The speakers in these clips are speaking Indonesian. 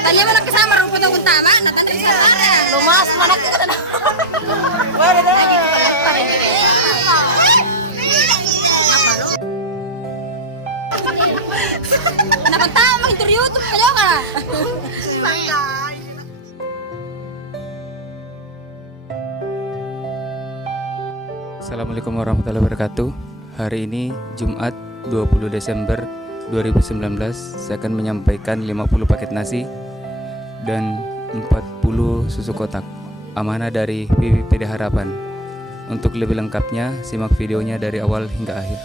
Tanya mana kesama rumput aku utama, nanti kesama. Lumas mana kita dah. Mana dah. Dapat tahu mah itu YouTube ka juga. Assalamualaikum warahmatullahi wabarakatuh. Hari ini Jumat 20 Desember 2019 saya akan menyampaikan 50 paket nasi dan 40 susu kotak amanah dari PPPD Harapan. Untuk lebih lengkapnya simak videonya dari awal hingga akhir.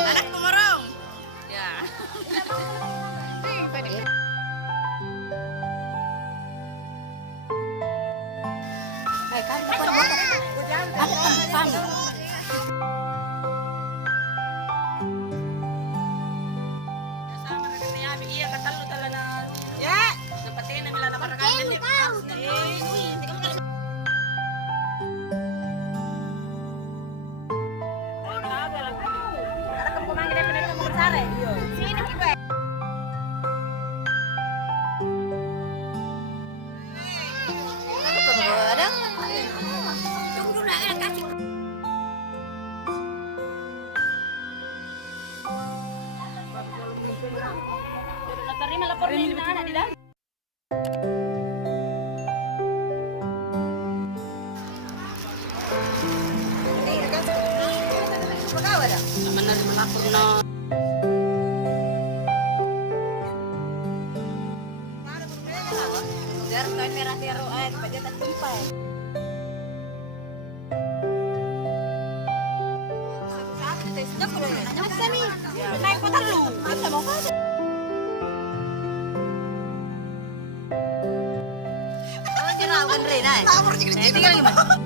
Anak pemorong. Ya. Terima laporan ini anak di dalam. Benar melapor no. Dar kain merah tiaro ay pajatan tumpay. Naik motor lu. Bisa mau ka? Kan Rina. Tinggal gimana?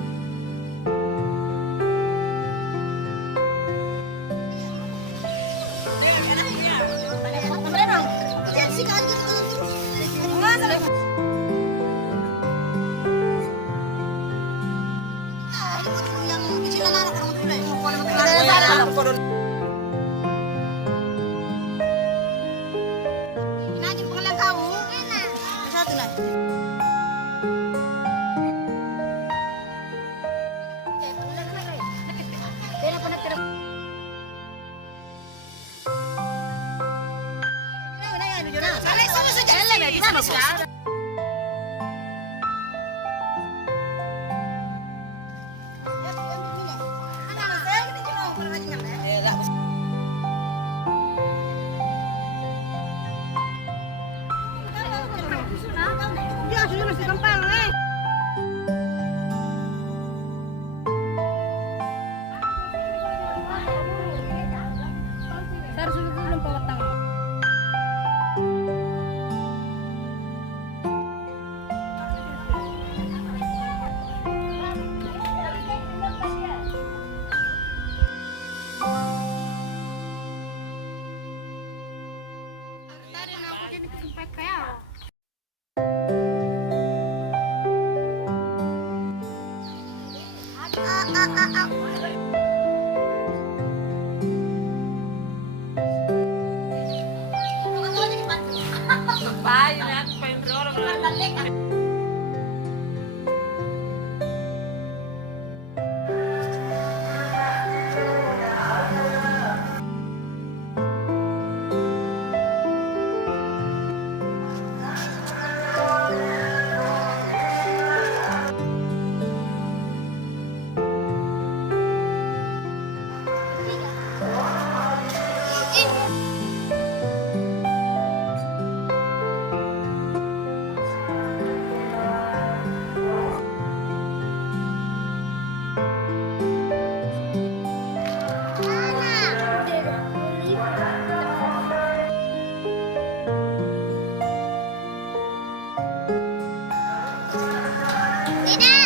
Tidak.